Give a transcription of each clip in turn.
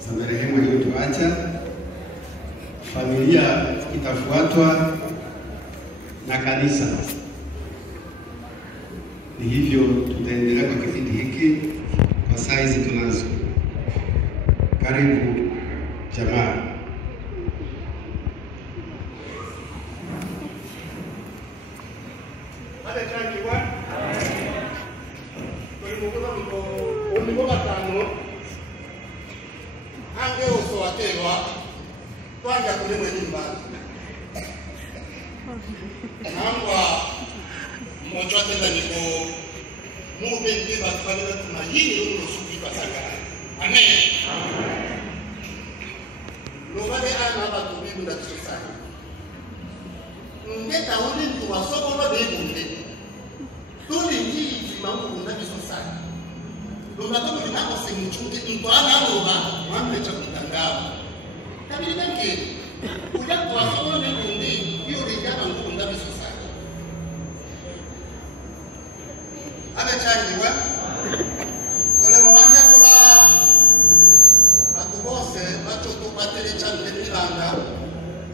za marehemu aliyotuacha. Familia itafuatwa na kanisa. Ni hivyo tutaendelea kwa kipindi hiki kwa saa hizi tunazo. Karibu jamaa. Ada changi kwa Ulimuka tano ange uso watewa twanja kulimwe nyumbani nangwa mmoja tena niko mube ndiba tufanyika tunahini uno suki basagara. Amen. Lobale ana abantu bibunda kusosana ngeta uli ntu wasokolo bebunde tuli ngizi mangunda kusosana lombato linako semuchuke intwana loba wamlecha kutangaba kabili banke kuja kwa wasokolo bebunde hiyo lijaba ngunda kusosana. Abechangiwa ole mwanja kula batubose bacho tupatele change milanga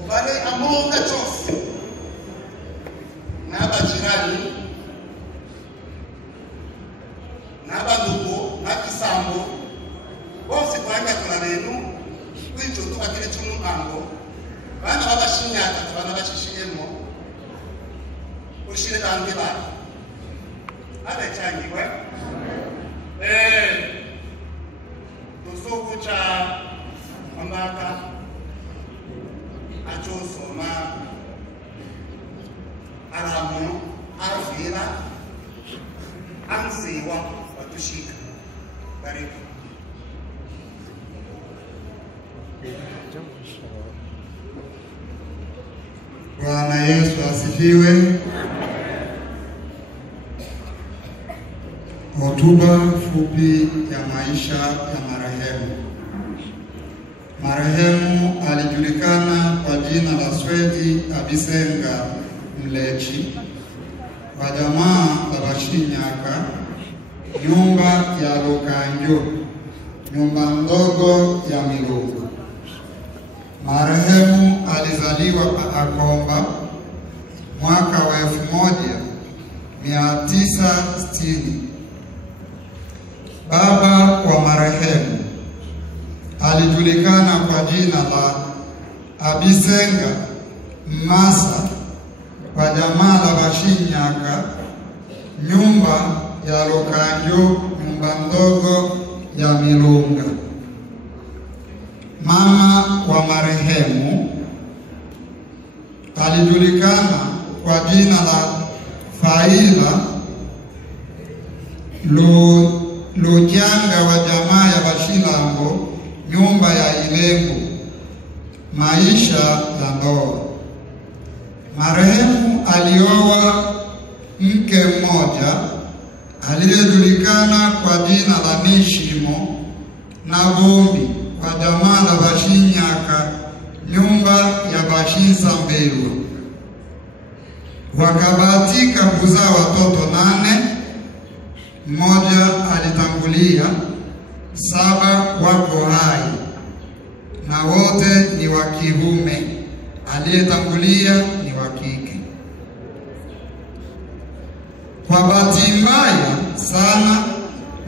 ubale amonga chose naba jirani naba ndugu na kisambo bose kwanja kula benu kwicho tupatele chumumango bana babashinyaka bana bachishiyemo ushire bange bana abechangiwe tusuku cha mamaka achosoma alamu arafira ansiwa watushika. Karibu. Bwana Yesu asifiwe. Hotuba fupi ya maisha ya marehemu. Marehemu alijulikana kwa jina la Swedi Abisenga Mlechi, wa jamaa la Bashinyaka, nyumba ya Lukanjo, nyumba ndogo ya Milungu. Marehemu alizaliwa pa Akomba mwaka wa 1960. Baba wa marehemu alijulikana kwa jina la Abisenga Masa, kwa jamaa la Bashinyaka, nyumba ya Lukanjo, nyumba ndogo ya Milunga. Mama wa marehemu alijulikana kwa jina la Faila Lujanga, wa jamaa ya Bashilango, nyumba ya Ilengu, maisha ya ndoa. Marehemu alioa mke mmoja aliyejulikana kwa jina la Nishimo na Vumbi, kwa jamaa la Bashinyaka, nyumba ya Bashinsa Mbelwa. Wakabahatika kuzaa watoto 8. Mmoja alitangulia, 7 wako hai na wote ni wa kiume, aliyetangulia ni wa kike. Kwa bahati mbaya sana,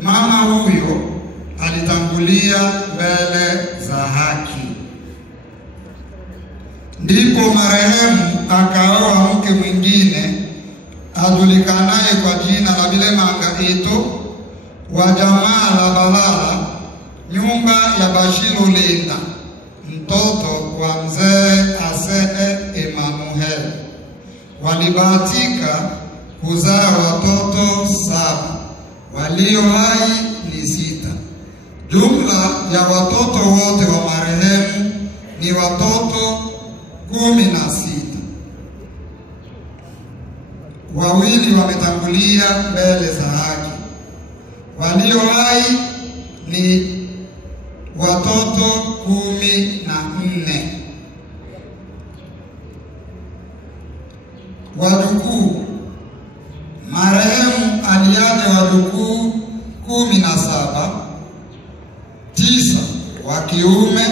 mama huyo alitangulia mbele za haki. Ndipo marehemu akaoa mke mwingine ajulikanaye kwa jina la Bilemanga Ito, wa jamaa la Balala, nyumba ya Bashiru Linda, mtoto wa mzee Asee Emanuel. Walibahatika kuzaa watoto 7, walio hai ni 6. Jumla ya watoto wote wa marehemu ni watoto 16. Wawili wametangulia mbele za haki. Walio hai ni watoto 14. Wajukuu. Marehemu aliacha wajukuu 17, 9 wa kiume,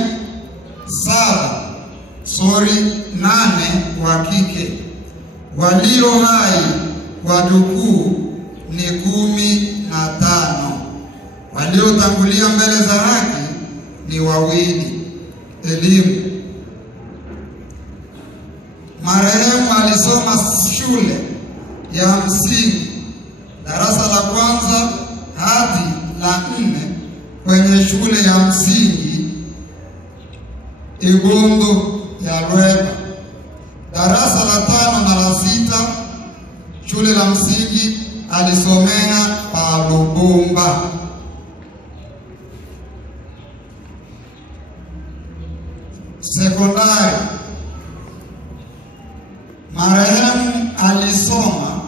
8 wa kike. Walio hai wajukuu ni 15. Waliotangulia mbele za haki ni 2. Elimu. Marehemu alisoma shule ya msingi darasa la 1 hadi la 4 kwenye shule ya msingi Igundu ya Lweba. Darasa la 5 na la 6 shule la msingi alisomea pa Lubumba. Sekondari. Marehemu alisoma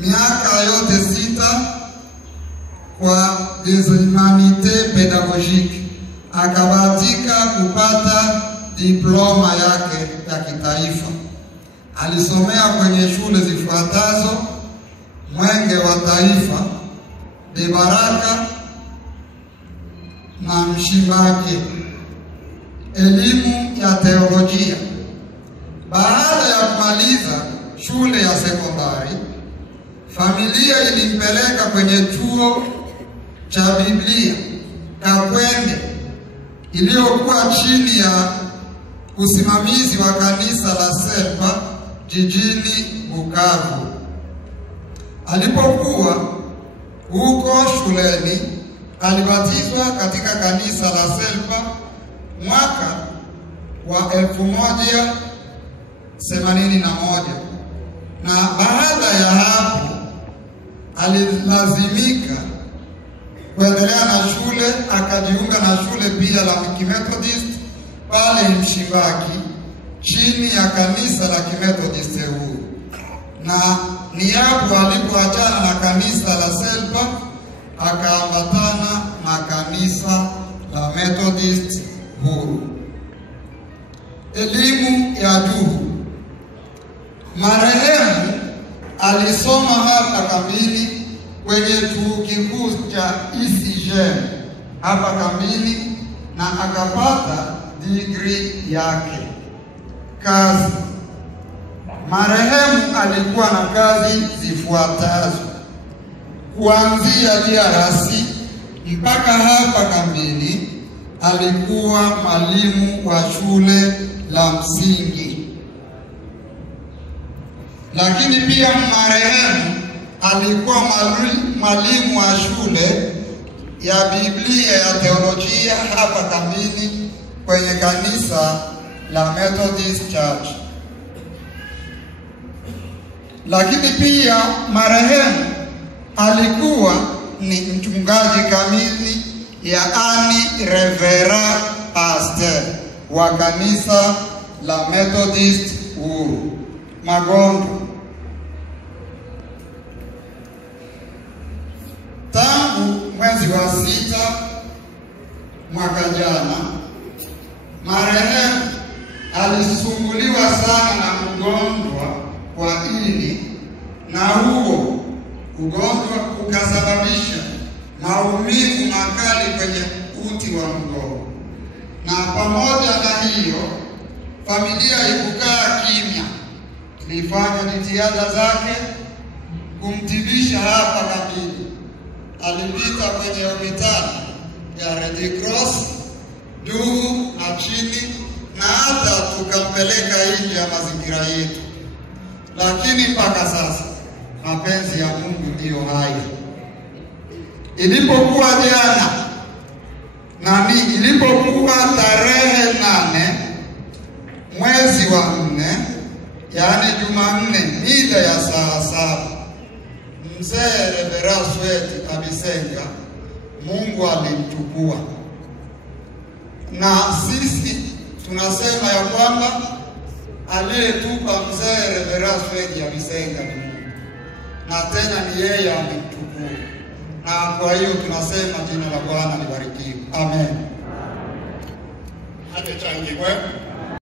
miaka yote 6 kwa des humanités pédagogiques. Akabahatika kupata diploma yake ya kitaifa. Alisomea kwenye shule zifuatazo: Mwenge wa Taifa, De Baraka na Mshimake. Elimu ya teolojia. Baada ya kumaliza shule ya sekondari, familia ilimpeleka kwenye chuo cha Biblia Kakwende, iliyokuwa chini ya usimamizi wa kanisa la Selpa jijini Bukavu. Alipokuwa huko shuleni, alibatizwa katika kanisa la Selpa mwaka wa 1181, na baada ya hapo alilazimika kuendelea na shule. Akajiunga na shule pia la Kimethodist pale Mshibaki chini ya kanisa la Kimethodist huu, na ni hapo alipoachana na kanisa la Selpa akaambatana na kanisa la Methodist huru. Elimu ya juu. Marehemu alisoma hapa Kambini kwenye chuo kikuu cha ECGM hapa Kambini na akapata degree yake. Kazi. Marehemu alikuwa na kazi zifuatazo: kuanzia DRC mpaka hapa Kambini alikuwa mwalimu wa shule la msingi. Lakini pia marehemu alikuwa mwalimu wa shule ya Biblia ya teolojia hapa Kambini kwenye kanisa la Methodist Church. Lakini pia marehemu alikuwa ni mchungaji kamili, yaani Revera Pastor wa kanisa la Methodist huru Magondo. Tangu mwezi wa 6 mwaka jana, marehemu alisumbuliwa sana na ugonjwa wa ini, na huo ugonjwa ukasababisha maumivu makali kwenye uti wa mgongo. Na pamoja na hiyo, familia ikukaa kimya. Ilifanya jitihada zake kumtibisha hapa Kambini. Alipita kwenye hospitali ya Red Cross juu na chini, na hata tukampeleka nje ya mazingira yetu. Lakini mpaka sasa mapenzi ya Mungu ndiyo hai. Ilipokuwa jana ilipokuwa tarehe 8 mwezi wa 4, yaani Jumanne mida ya saa 7, mzee Revera Sweti Abisenga Mungu alimchukua. Na sisi tunasema ya kwamba aliyetupa mzee Revera Sweti Abisenga ni Mungu, na tena ni yeye alimchukua. Na kwa hiyo tunasema jina la Bwana libarikiwe. Amen. Hata changiwe